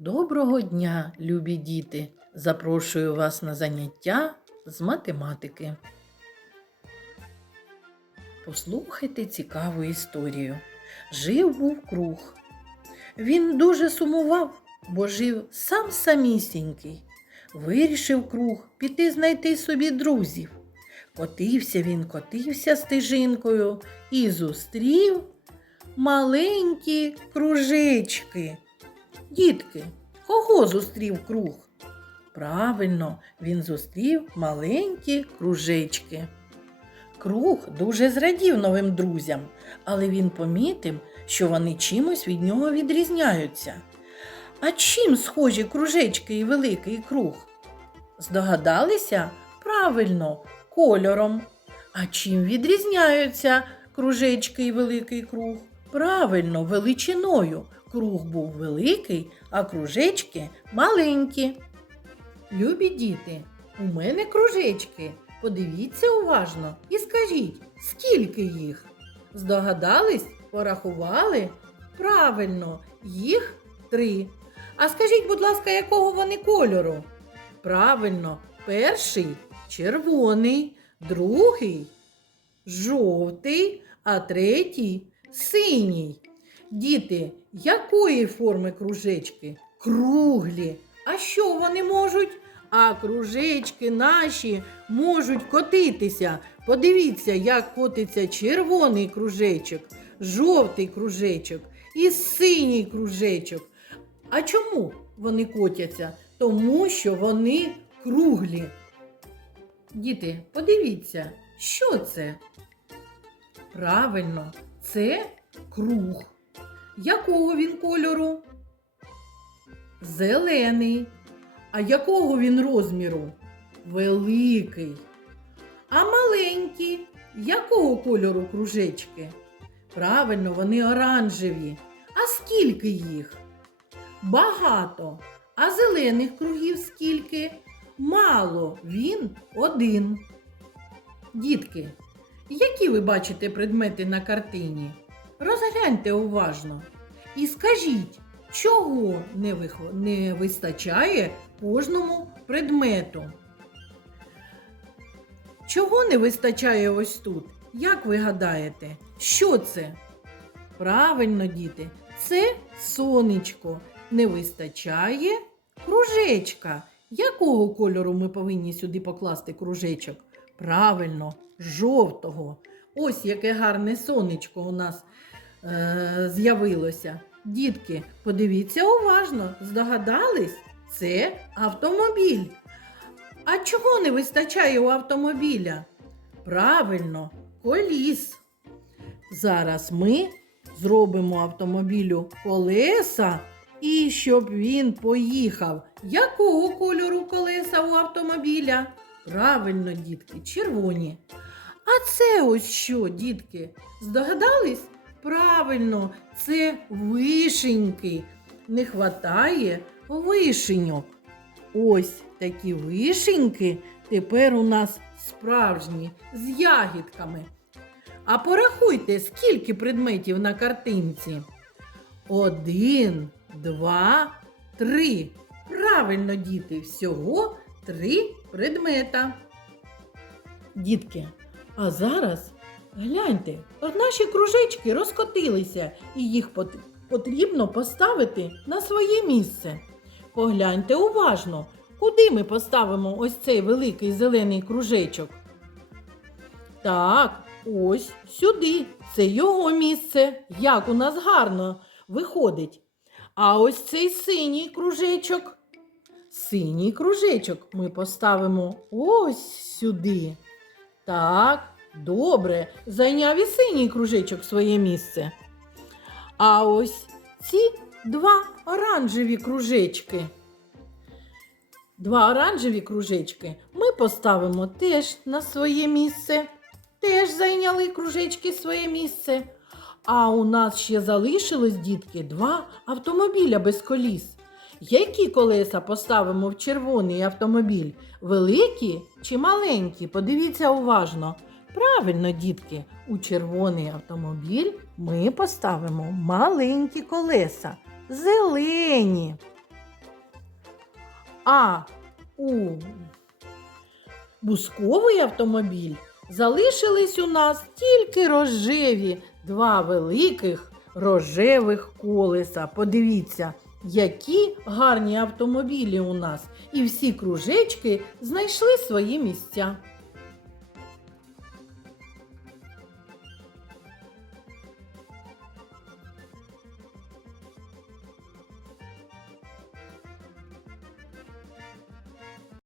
Доброго дня, любі діти! Запрошую вас на заняття з математики. Послухайте цікаву історію. Жив був круг. Він дуже сумував, бо жив сам самісінький. Вирішив круг піти знайти собі друзів. Котився він, котився стежинкою і зустрів маленькі кружечки. Дітки, кого зустрів круг? Правильно, він зустрів маленькі кружечки. Круг дуже зрадів новим друзям, але він помітив, що вони чимось від нього відрізняються. А чим схожі кружечки і великий круг? Здогадалися? Правильно, кольором. А чим відрізняються кружечки і великий круг? Правильно, величиною. Круг був великий, а кружечки маленькі. Любі діти, у мене кружечки. Подивіться уважно і скажіть, скільки їх? Здогадались? Порахували? Правильно, їх три. А скажіть, будь ласка, якого вони кольору? Правильно, перший червоний, другий жовтий, а третій синій. Діти, якої форми кружечки? Круглі. А що вони можуть? А кружечки наші можуть котитися. Подивіться, як котиться червоний кружечок, жовтий кружечок і синій кружечок. А чому вони котяться? Тому що вони круглі. Діти, подивіться, що це? Правильно, це круг. Якого він кольору? Зелений. А якого він розміру? Великий. А маленькі? Якого кольору кружечки? Правильно, вони оранжеві. А скільки їх? Багато. А зелених кругів скільки? Мало. Він один. Дітки, які ви бачите предмети на картині? Розгляньте уважно і скажіть, чого не, вих- не вистачає кожному предмету. Чого не вистачає ось тут? Як ви гадаєте, що це? Правильно, діти, це сонечко. Не вистачає кружечка. Якого кольору ми повинні сюди покласти кружечок? Правильно, жовтого. Ось яке гарне сонечко у нас е, з'явилося. Дітки, подивіться уважно, здогадались? Це автомобіль. А чого не вистачає у автомобіля? Правильно, коліс. Зараз ми зробимо автомобілю колеса і щоб він поїхав. Якого кольору колеса у автомобіля? Правильно, дітки, червоні. А це ось що, дітки? Здогадались? Правильно, це вишеньки. Не хватає вишеньок. Ось такі вишеньки тепер у нас справжні з ягідками. А порахуйте, скільки предметів на картинці. Один, два, три. Правильно, діти, всього три предмета. Дітки, а зараз гляньте, наші кружечки розкотилися, і їх потрібно поставити на своє місце. Погляньте уважно, куди ми поставимо ось цей великий зелений кружечок. Так, ось сюди. Це його місце. Як у нас гарно виходить. А ось цей синій кружечок. Синій кружечок ми поставимо ось сюди. Так, добре, зайняв і синій кружечок своє місце. А ось ці два оранжеві кружечки. Два оранжеві кружечки ми поставимо теж на своє місце. Теж зайняли кружечки своє місце. А у нас ще залишилось, дітки, два автомобіля без коліс. Які колеса поставимо в червоний автомобіль? Великі чи маленькі? Подивіться уважно. Правильно, дітки, у червоний автомобіль ми поставимо маленькі колеса, зелені. А у бусковий автомобіль залишились у нас тільки рожеві, два великих рожевих колеса. Подивіться, які гарні автомобілі у нас. І всі кружечки знайшли свої місця.